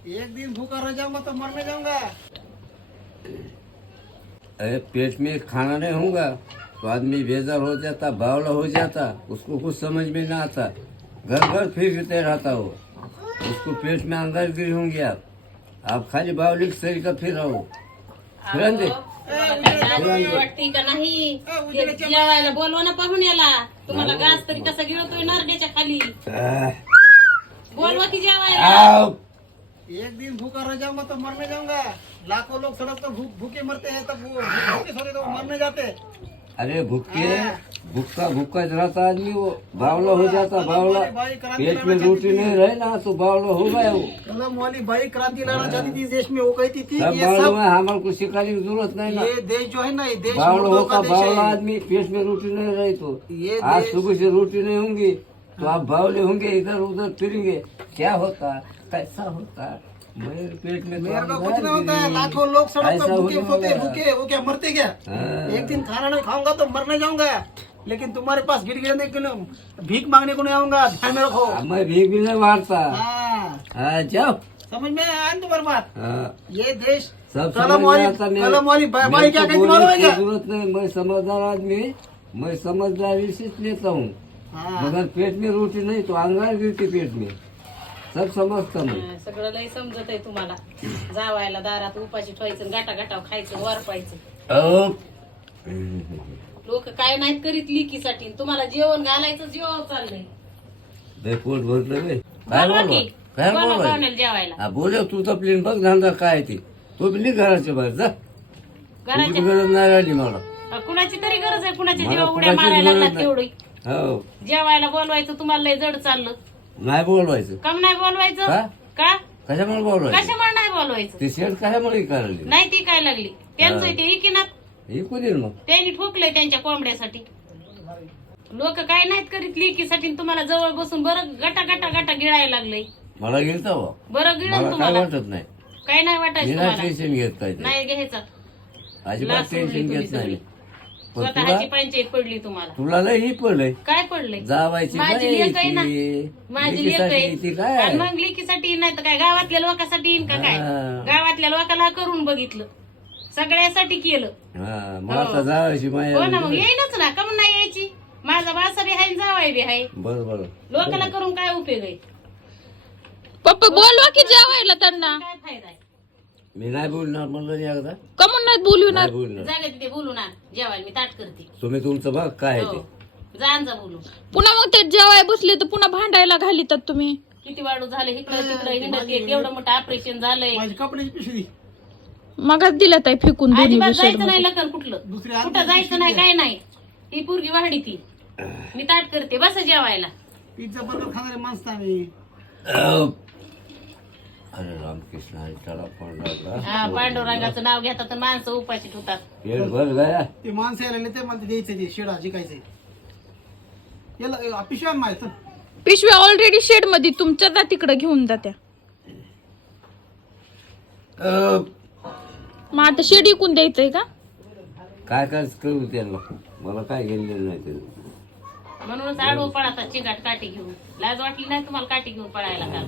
एक दिन भूखा रह जाऊंगा तो मरने जाऊंगा। अरे पेट में खाना नहीं होगा तो आदमी बेजार हो जाता, बावला हो जाता, उसको कुछ समझ में ना आता, घर घर फिरते रहता हो, उसको पेट में अंदर गिर होंगे आप खाली बावली के तरीका फिर रहो फिरन दे। वाटती का नाही जेवायला बोलवा ना पाहुण्याला, तुम्हाला घास तरी कसा गिळतोय नारड्याच्या खाली, बोलवा की जेवायला। एक दिन भूखा रह जाऊंगा तो मरने जाऊंगा। लाखों लोग सड़क पर भूखे मरते हैं, तब वो भूखे सोते तो मरने जाते। अरे भूखा भूखा रहता आदमी, वो बावला हो जाता, बावला पेट में रोटी नहीं रहे ना तो बावला हो गया वो। कलम वाली बाई क्रांति लाना चाहती थी इस देश में, वो कहती थी सब कि ये बावला सब में हमारे को सिखाने की जरूरत नहीं ना। ये देश जो है ना, ये देश बावला मुर्दों का होता, देश बावला है। आदमी पेट में रोटी नहीं रही तो ये आज देश सुबह से रोटी नहीं होंगी तो आप बावले होंगे, इधर उधर फिरेंगे, क्या होता कैसा होता मेरे पेट में तो मेरे को अंदर कुछ नहीं होता है। गिरी। लाखों लोग सड़क ऐसा पर भूखे होने सोते वाला। भूखे, वो क्या मरते क्या? हाँ। एक दिन खाना नहीं खाऊंगा तो मरने जाऊंगा, लेकिन तुम्हारे पास गिड़गिड़ाने के लिए भीख मांगने को नहीं आऊंगा, ध्यान में रखो। अब मैं भीख भी नहीं मारता। हाँ, हाँ जाओ। समझ में आया ना तुम्हारी बात? हाँ, ये देश सब कलम वाली बाई क्या कहती मालूम है क्या? जरूरत नहीं, मैं समझदार आदमी, मैं समझदारी से लेता हूँ, हाँ, मगर पेट में रोटी नहीं तो अंगार गिरती पेट में, सब समजता मैं। सगळं लय समजत आहे तुम्हाला। जावायला दारात उपाशी ठेवायचं, गाटा गाटाव खायचं, वारपायचं। लोक काय नाहीत करीत लिकीसाठी, तुम्हाला जेवण घालायचं जीवावर चाललंय। लय पोट भरलं बे. काय बोलवा बोलवा की, काय बोलवा बोलवा पाहुण्याला जेवायला। हा बोल तू तर प्लेन बघ धंदा काय ते, तो बी निघ घराच्या बाहेर जा, तुझी घराच्या गरज नाही राहिली मला। कुणाची तरी गरज आहे, कुणाच्या मला जीवा उड्या कुणाचीच मारायला गरज लागलात नाही. तेवढी। हो जेवायला बोलवायचं तुम्हाला लय जड चाललं, नाही बोलवायचं कम नाही बोलवायचं का? का? कशामुळे बोलवायचं? कशामुळे नाही बोलवायचं? ते शेड कशामुळे करायला नाही ती काय लागली त्यांचं ते इकिनात, ऐकू दे मग. त्यांनी ठोकलंय त्यांच्या कोंबड्यासाठी। लोक काय नाहीत करीत लेकीसाठी, तुम्हाला जवळ बसून बरं गटा गटा गटा गिळायला लागलंय। मला गेलता बा, बरं गिळल मला काय तुम्हाला, वाटत नाही, काय नाही मी वाटायचं नाही तुम्हाला, टेन्शन घेत काय ते, नाही घ्यायचं। अजिबात लाज सोडली टेन्शन तुम्ही घेत नाही. सगळी. पण स्वतःची पंचायत पडली तुम्हाला। तुला लय ही पडलंय काय पडलंय? जावायची माझी लेक आहे ना, माझी लेक आहे। ती काय आणि मग लेकीसाठी नाही तर काय गावातल्या लोकांसाठी येईन का काय? हा. गावातल्या लोकांना करून बघितलं, सगळ्यासाठी केलं। हा मग आता जावायची हो ना, मग माया. येईनच ना, कम नाही यायची? माझा बासा बी आहे, जावाय बी आहे, बरं लोकांना करून काय उपयोग आहे? पप्पा बोलवा की जेवायला त्यांना. काय फायदा आहे? मी नाही बोलणार म्हणलं नाही एकदा, कमून नाही बोलविणार? नाही बोलणार. जागा तिथे बोलू ना, जेवायला मी ताट करते। तुम्ही तुमचं बघ काय आहे हो, ते. जा जा बोलू। पुन्हा मग ते जेवाय बसले तर पुन्हा भांडायला घालितात तुम्ही. किती वाढू झाले, इकडं तिकडं हिंडत येत, एवढं मोठं ऑपरेशन झालंय, माझी कपड्याची पिशवी मगच दिलं ताई फेकून दोन्ही अजिबात बी जायचं शेडमध्ये. नाही लखन कुठलं, दुसरी कुठं जायचं नाही, काय नाही। ही पोरगी वाढी ती, मी ताट करते, बस जेवायला। पिझ्झा बर्गर खाणारे माणसं आम्ही। अरे रामकृष्ण हरी त्याला पडला हा, पांडुरंगाचं नाव घेतात आणि माणसं उपाशी ठेवतात। पेट भर गया. ते माणसं यायला ते मला ते द्यायचं, ते शेडा जिकायचंय याला पिशव्या माहित. पिशव्या ऑलरेडी शेड मध्ये तुमच्या जा तिकडे घेऊन जात्या. मग आता शेड इकून द्यायचंय का? काय काय करू त्यांना, मला काय घेतलेलं नाही ते. म्हणूनच आडवं पळतात चिंगाट काठी घेऊन। लाज वाटली नाही तुम्हाला काठी घेऊन पळायला का?